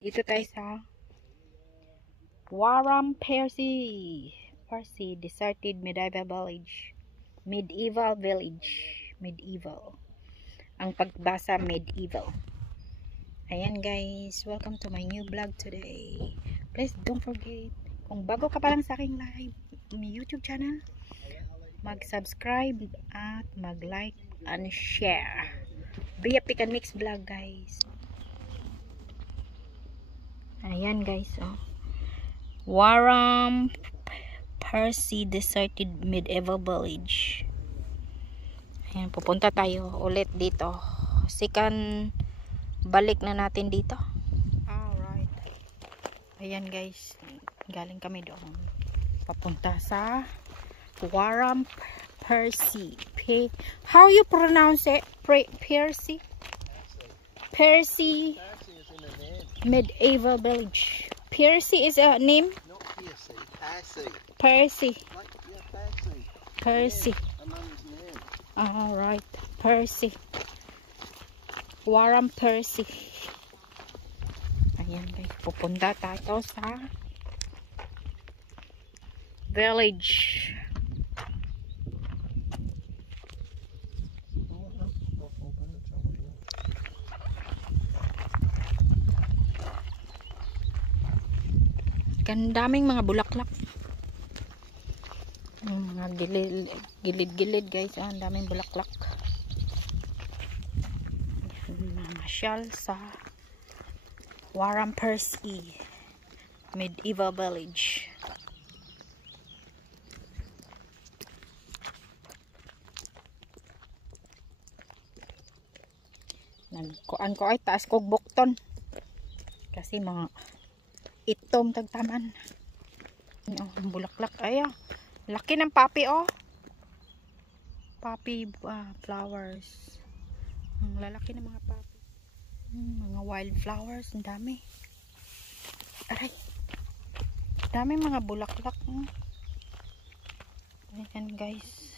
Dito tayo sa Waram Percy Deserted Medieval Village. Medieval. Ang pagbasa medieval. Ayan guys, welcome to my new vlog today. Please don't forget, kung bago ka pa lang sa aking live YouTube channel, mag-subscribe at mag-like and share. Via Pick and Mix vlog guys. Ayan guys, oh. Waram Percy Deserted Medieval Village. Ayan, pupunta tayo ulit dito. Second balik na natin dito. Alright. Ayan guys, galing kami doon. Papunta sa Waram Percy. How you pronounce it? Percy? Percy Medieval Village. Percy is a name? Not Percy, Percy. Percy. Like, yeah, Percy. Percy. Yeah, a man's name. Alright. Percy. Waram Percy. Ayan guys. Pupunta tayo sa village. Daming mga bulaklak. Mga gilid-gilid guys. Ang daming bulaklak. Mamasyal sa Waram Percy Medieval Village. Nagkuan ko ay taas kog bukton. Kasi mga itom tagtaman. Oh, bulaklak ay laki ng papi oh. Papi flowers. Ang lalaki ng mga papi. Mga wild flowers, ang dami. Aray. Dami mga bulaklak. Ayan guys.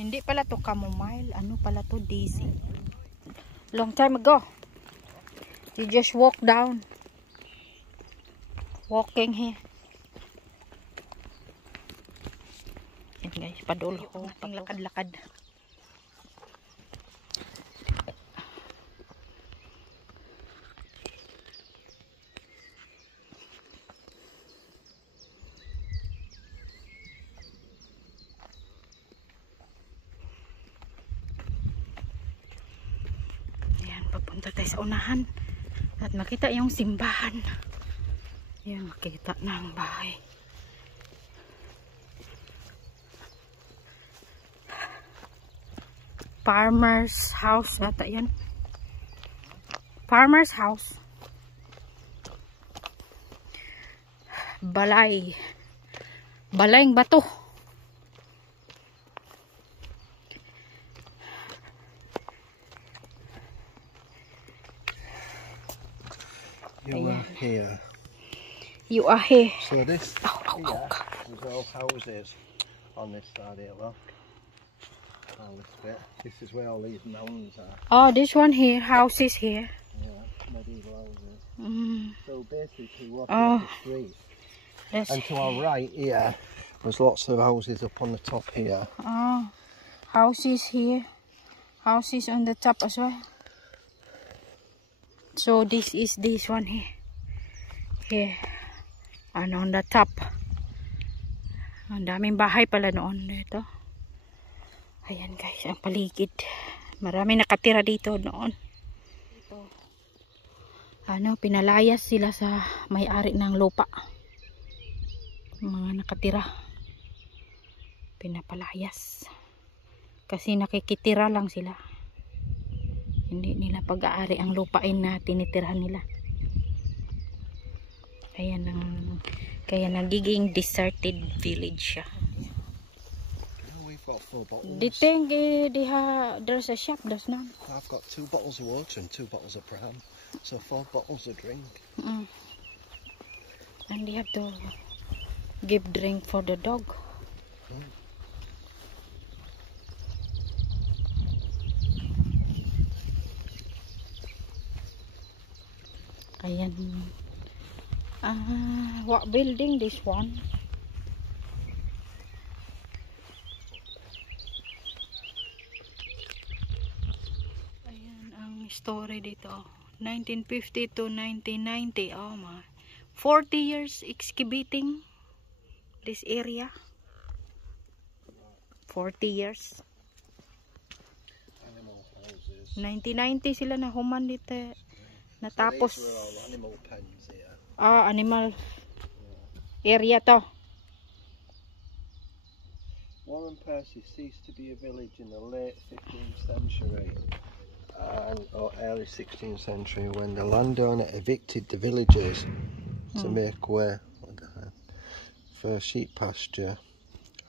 Hindi pala to chamomile, ano pala to, daisy. Long time ago. You just walk down. Walking here. Yan guys, padulo ko nating lakad-lakad. Yan, papunta tayo sa unahan at makita yung simbahan. Yan, makita na ang bahay. Farmer's house yata yan. Farmer's house. Balay. Balayng bato. You are here. You are here. So this there's all houses on this side here, look. All this bit. This is where all these mounds are. Oh, this one here, houses here. Yeah, medieval houses. Mm. So basically walking up the street. And to our right here, there's lots of houses up on the top here. Oh, houses here. Houses on the top as well. So this is this one here. Here. And on the top. Ang daming bahay pala noon dito. Ayan guys, ang paligid. Marami nakatira dito noon. Ito. Ano, pinalayas sila sa may-ari ng lupa. Mga nakatira. Pinapalayas. Kasi nakikitira lang sila. Hindi nila pag-aari ang lupain na tinitirahan nila. Ayan ang, kaya nagiging deserted village siya. We've got 4 bottles. They think there's a shop, there's none. I've got 2 bottles of water and 2 bottles of pram. So 4 bottles of drink. And they have to give drink for the dog. Ayan. What building this one? Ayan ang story dito. 1950 to 1990. Oh my. 40 years excavating this area. 40 years. Animal houses. 1990 sila na human dito. Natapos. So these were all animal pens here. Animal area to. Warren Percy ceased to be a village in the late 15th century or early 16th century when the landowner evicted the villagers to make way for sheep pasture.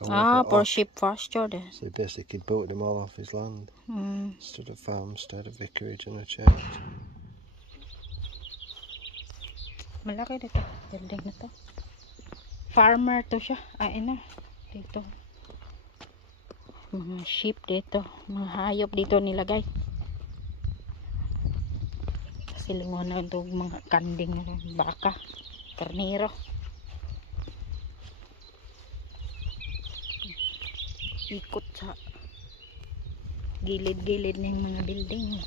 For sheep pasture then. So he basically bought them all off his land. Instead of farm, instead of vicarage and a church. Malaki dito. Building na to. Farmer to siya. Dito. Mga sheep dito. Mga hayop dito nilagay. Silingon na ito mga kanding na baka. Karnero. Ikot sa gilid-gilid ng mga building.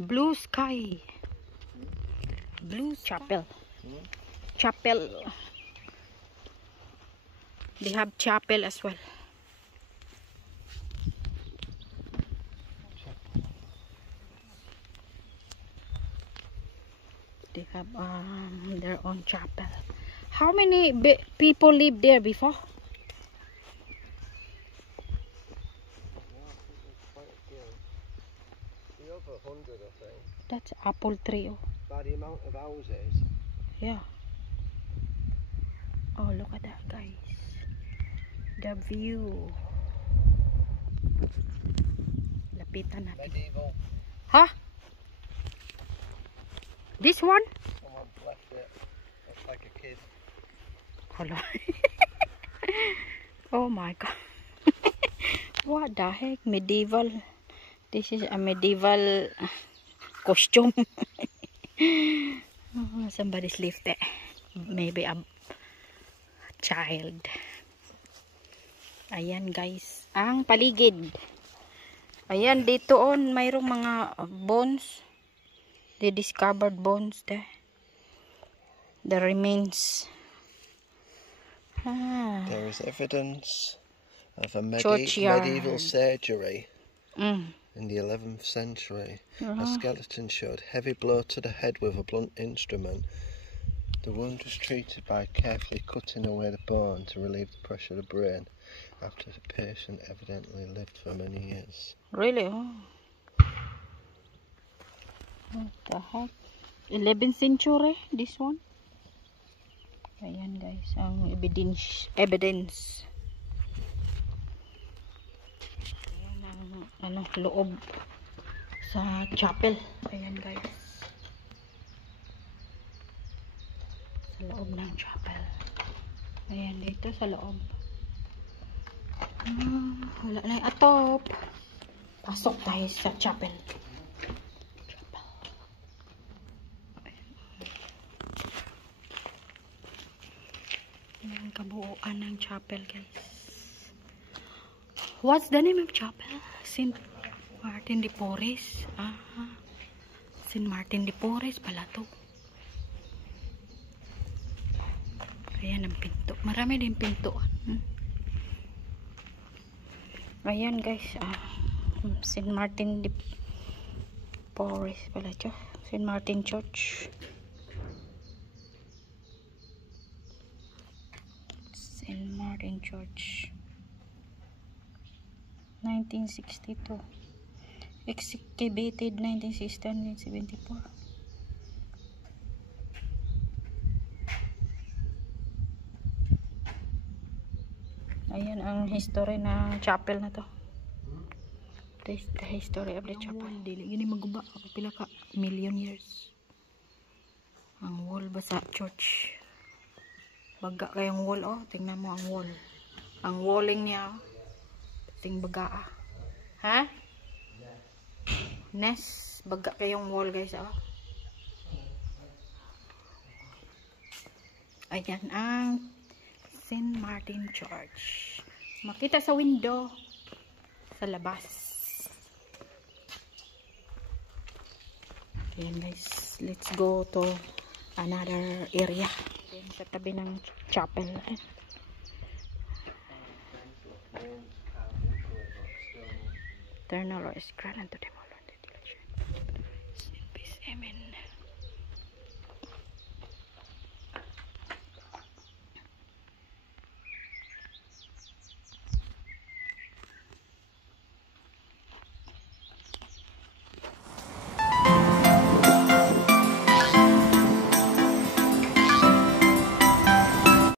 Blue sky. Blue chapel. Chapel. They have chapel as well. They have their own chapel. How many people lived there before? Over 100, I think. That's apple tree. By the amount of houses. Yeah. Oh, look at that, guys. The view. Lapitan natin. Medieval. Huh? This one? Someone left it. Looks like a kid. Hello. Oh my god. What the heck? Medieval. This is a medieval costume. Somebody's left it. Maybe a child. Ayan guys. Ang paligid. Ayan dito on. Mayroong mga bones. They discovered bones there. The remains. There is evidence of a Churchyard. medieval surgery. Mm. In the 11th century, a skeleton showed heavy blow to the head with a blunt instrument. The wound was treated by carefully cutting away the bone to relieve the pressure of the brain, after the patient evidently lived for many years. Really? Oh. What the heck? 11th century, this one. Ayan guys, ang evidence. Ayan ang loob sa chapel. Ayan guys. Sa loob ng chapel. Ayan dito sa loob. Wala na yung atop. Pasok tayo sa chapel. Ayan ang kabuuan ng chapel guys. What's the name of chapel? St. Martin de Porres. St. Martin de Porres pala to. Ayan ang pinto. Marami din pinto. Ayan guys. St. Martin de Porres pala to. St. Martin Church. St. Martin Church. 1962. Excavated 1960-1974. Ayan ang history ng chapel na to. This is the history of the chapel. Dili yun yung maguba. Pila ka million years. Ang wall ba sa church? Baga kayong wall, oh. Tingnan mo ang wall. Ang walling niya, oh. Ting baga, ah. Ha? Nes, baga kayong wall, guys, oh. Ayan ang St. Martin Church. Makita sa window sa labas. Ayan, guys. Let's go to another area. Sa tabi ng chapel. Eternal is grand unto them.